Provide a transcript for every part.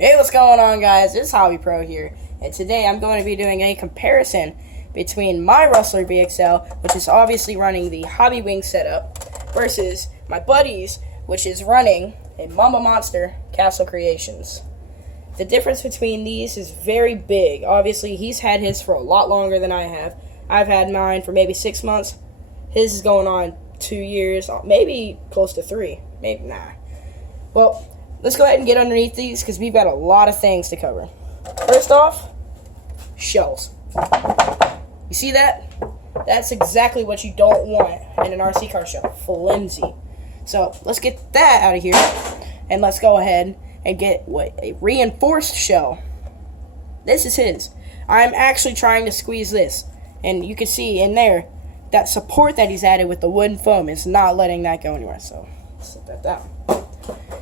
Hey, what's going on, guys? It's Hobby Pro here, and today I'm going to be doing a comparison between my Rustler BXL, which is obviously running the Hobbywing setup, versus my buddy's, which is running a Mamba Monster Castle Creations. The difference between these is very big. Obviously, he's had his for a lot longer than I have. I've had mine for maybe 6 months. His is going on 2 years, maybe close to 3. Maybe, nah. Well, let's go ahead and get underneath these because we've got a lot of things to cover. First off, shells. You see that? That's exactly what you don't want in an RC car shell. Flimsy. So let's get that out of here, and let's go ahead and get a reinforced shell. This is his. I'm actually trying to squeeze this, and you can see in there that support that he's added with the wooden foam is not letting that go anywhere. So set that down.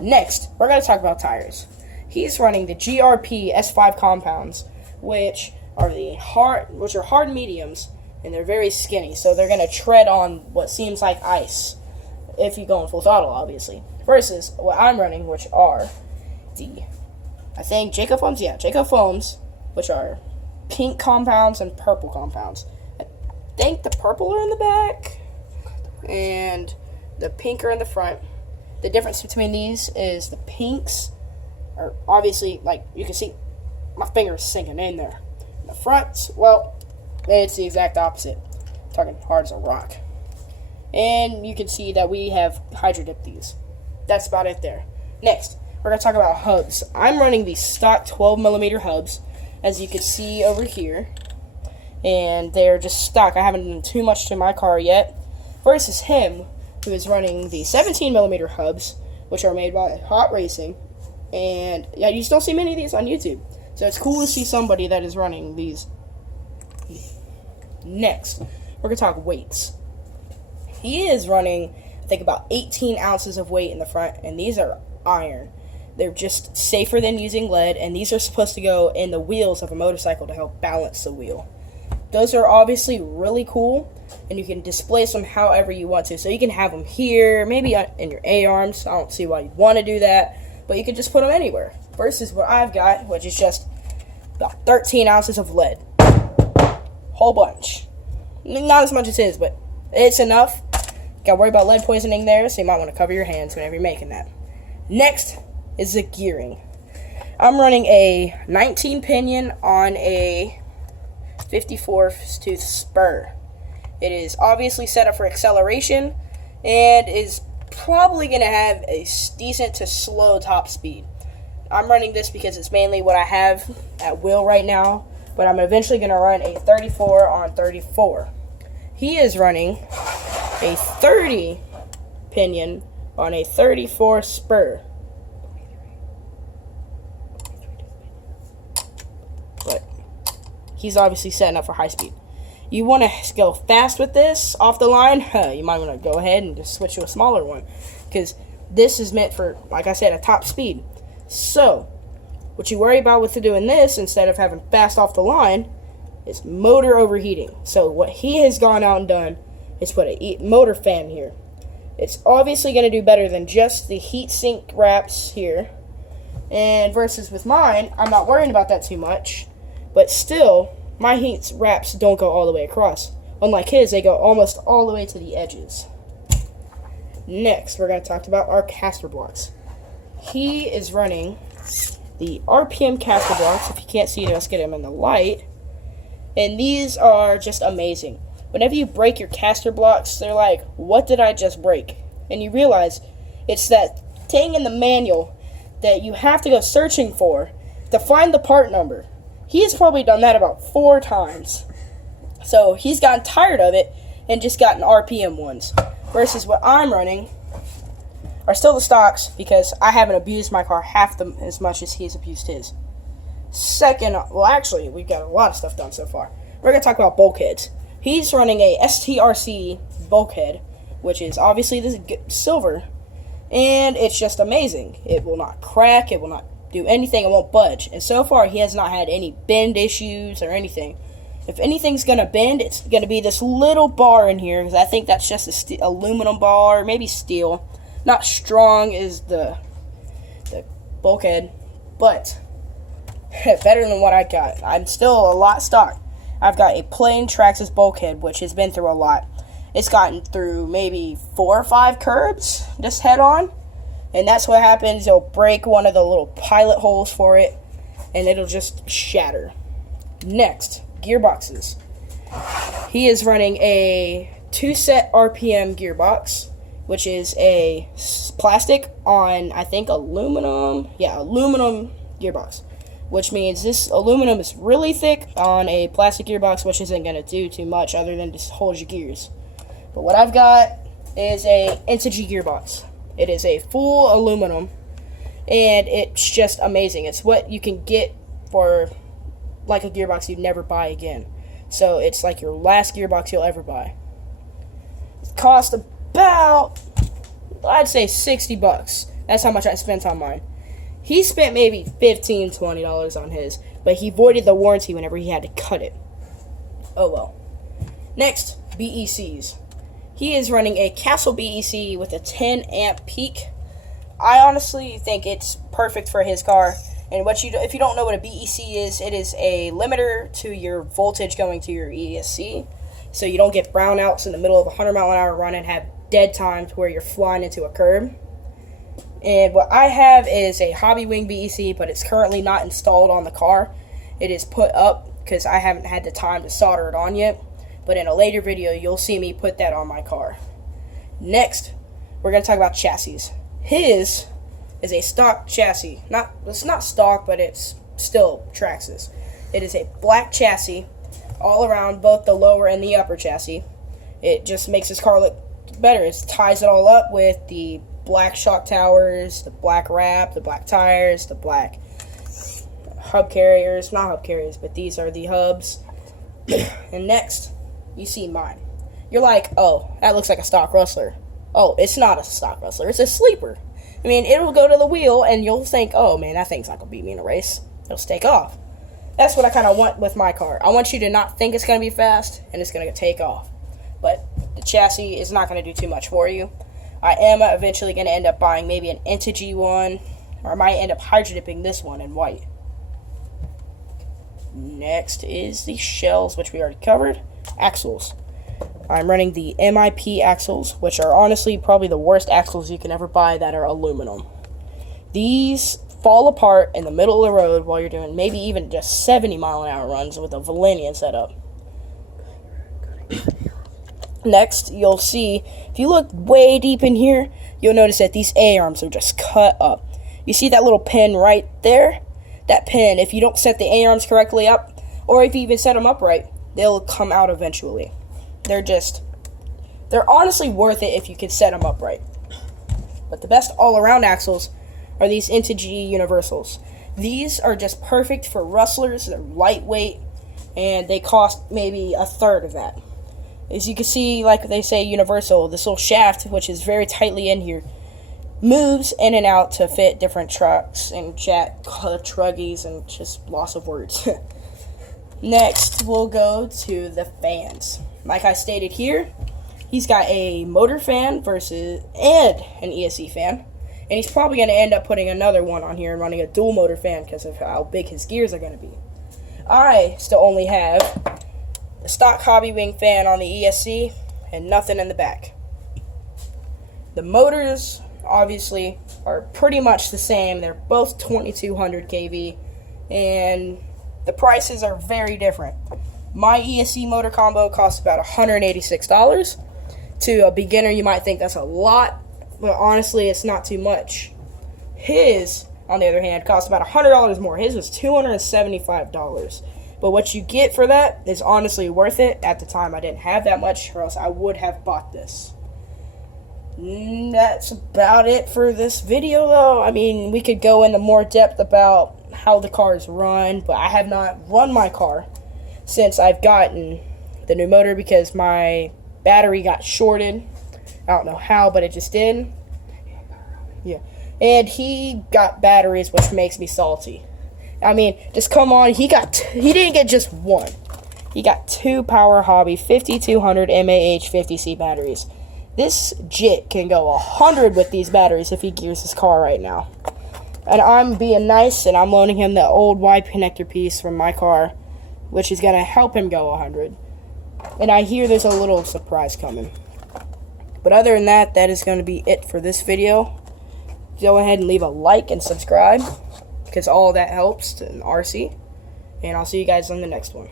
Next, we're going to talk about tires. He's running the GRP S5 compounds, which are hard mediums, and they're very skinny, so they're going to tread on what seems like ice if you go in full throttle, obviously. Versus what I'm running, which are I think Jayco foams, Jayco foams, which are pink compounds and purple compounds. I think the purple are in the back, and the pink are in the front. The difference between these is the pinks are obviously, like, you can see my finger is sinking in there. The front, well, it's the exact opposite. I'm talking hard as a rock. And you can see that we have hydro dipped these. That's about it there. Next, we're going to talk about hubs. I'm running the stock 12mm hubs, as you can see over here. And they're just stock. I haven't done too much to my car yet. Versus him, who is running the 17mm hubs, which are made by Hot Racing. And yeah, you still see many of these on YouTube. So it's cool to see somebody that is running these. Next, we're going to talk weights. He is running, I think, about 18 ounces of weight in the front, and these are iron. They're just safer than using lead, and these are supposed to go in the wheels of a motorcycle to help balance the wheel. Those are obviously really cool, and you can displace them however you want to. So you can have them here, maybe in your A-arms. I don't see why you'd want to do that, but you can just put them anywhere. Versus what I've got, which is just about 13 ounces of lead. Whole bunch. Not as much as his, but it's enough. Got to worry about lead poisoning there, so you might want to cover your hands whenever you're making that. Next is the gearing. I'm running a 19 pinion on a 54th tooth spur. It is obviously set up for acceleration and is probably going to have a decent to slow top speed. I'm running this because it's mainly what I have at will right now, but I'm eventually going to run a 34 on 34. He is running a 30 pinion on a 34 spur. But he's obviously setting up for high speed. You want to go fast with this off the line? You might want to go ahead and just switch to a smaller one, because this is meant for, like I said, a top speed. So, what you worry about with doing this instead of having fast off the line is motor overheating. So what he has gone out and done is put a motor fan here. It's obviously going to do better than just the heat sink wraps here. And versus with mine, I'm not worrying about that too much, but still, my heat wraps don't go all the way across. Unlike his, they go almost all the way to the edges. Next, we're going to talk about our caster blocks. He is running the RPM caster blocks. If you can't see it, let's get them in the light. And these are just amazing. Whenever you break your caster blocks, they're like, what did I just break? And you realize it's that thing in the manual that you have to go searching for to find the part number. He's probably done that about 4 times. So he's gotten tired of it and just gotten RPM ones. Versus what I'm running are still the stocks, because I haven't abused my car half as much as he's abused his. Second, well, actually, we've got a lot of stuff done so far. We're going to talk about bulkheads. He's running a STRC bulkhead, which is obviously the silver, and it's just amazing. It will not crack, it will not do anything, it won't budge. And so far, he has not had any bend issues or anything. If anything's going to bend, it's going to be this little bar in here, because I think that's just a aluminum bar, maybe steel. Not strong as the bulkhead, but better than what I got. I'm still a lot stock. I've got a plain Traxxas bulkhead, which has been through a lot. It's gotten through maybe 4 or 5 curbs, just head on. And that's what happens. You'll break one of the little pilot holes for it, and it'll just shatter. Next, gearboxes. He is running a 2-set RPM gearbox, which is a plastic on, I think, aluminum. Yeah, aluminum gearbox, which means this aluminum is really thick on a plastic gearbox, which isn't going to do too much other than just hold your gears. But what I've got is a Integy gearbox. It is a full aluminum, and it's just amazing. It's what you can get for like a gearbox you'd never buy again. So it's like your last gearbox you'll ever buy. It cost about, I'd say, $60. That's how much I spent on mine. He spent maybe $15, $20 on his, but he voided the warranty whenever he had to cut it. Oh well. Next, BECs. He is running a Castle BEC with a 10 amp peak. I honestly think it's perfect for his car. And if you don't know what a BEC is, it is a limiter to your voltage going to your ESC, so you don't get brownouts in the middle of a 100-mile-an-hour run and have dead times where you're flying into a curb. And what I have is a Hobbywing BEC, but it's currently not installed on the car. It is put up because I haven't had the time to solder it on yet. But in a later video, you'll see me put that on my car. Next, we're going to talk about chassis. His is a stock chassis. It's not stock, but it's still Traxxas. It is a black chassis all around both the lower and the upper chassis. It just makes his car look better. It ties it all up with the black shock towers, the black wrap, the black tires, the black hub carriers. Not hub carriers, but these are the hubs. And next, you see mine. You're like, oh, that looks like a stock rustler. Oh, it's not a stock rustler. It's a sleeper. I mean, it'll go to the wheel, and you'll think, oh, man, that thing's not going to beat me in a race. It'll take off. That's what I kind of want with my car. I want you to not think it's going to be fast, and it's going to take off. But the chassis is not going to do too much for you. I am eventually going to end up buying maybe an Integy one, or I might end up hydro dipping this one in white. Next is the shells, which we already covered. Axles. I'm running the MIP axles, which are honestly probably the worst axles you can ever buy that are aluminum. These fall apart in the middle of the road while you're doing maybe even just 70-mile-an-hour runs with a Valenian setup. Next, you'll see, if you look way deep in here, you'll notice that these A-arms are just cut up. You see that little pin right there? That pin, if you don't set the A-arms correctly up, or if you even set them up right, they'll come out eventually. They're honestly worth it if you can set them up right. But the best all-around axles are these Integy universals. These are just perfect for rustlers. They're lightweight, and they cost maybe a third of that. As you can see, like they say, universal, this little shaft, which is very tightly in here, moves in and out to fit different trucks and truggies and just loss of words. Next, we'll go to the fans. Like I stated here, he's got a motor fan and an ESC fan. And he's probably going to end up putting another one on here and running a dual motor fan because of how big his gears are going to be. I still only have the stock Hobbywing fan on the ESC and nothing in the back. The motors, obviously, are pretty much the same. They're both 2200 kV, and the prices are very different. My ESC motor combo costs about $186. To a beginner, you might think that's a lot, but honestly, it's not too much. His, on the other hand, costs about $100 more. His was $275. But what you get for that is honestly worth it. At the time, I didn't have that much, or else I would have bought this. That's about it for this video, though. I mean, we could go into more depth about how the cars run, but I have not run my car since I've gotten the new motor because my battery got shorted. I don't know how, but it just did. Yeah. And he got batteries, which makes me salty. I mean, just come on. He didn't get just one. He got 2 Power Hobby 5200 mAh 50C batteries. This JIT can go 100 with these batteries if he gears his car right now. And I'm being nice, and I'm loaning him the old Y connector piece from my car, which is going to help him go 100. And I hear there's a little surprise coming. But other than that, that is going to be it for this video. Go ahead and leave a like and subscribe, because all that helps in RC. And I'll see you guys on the next one.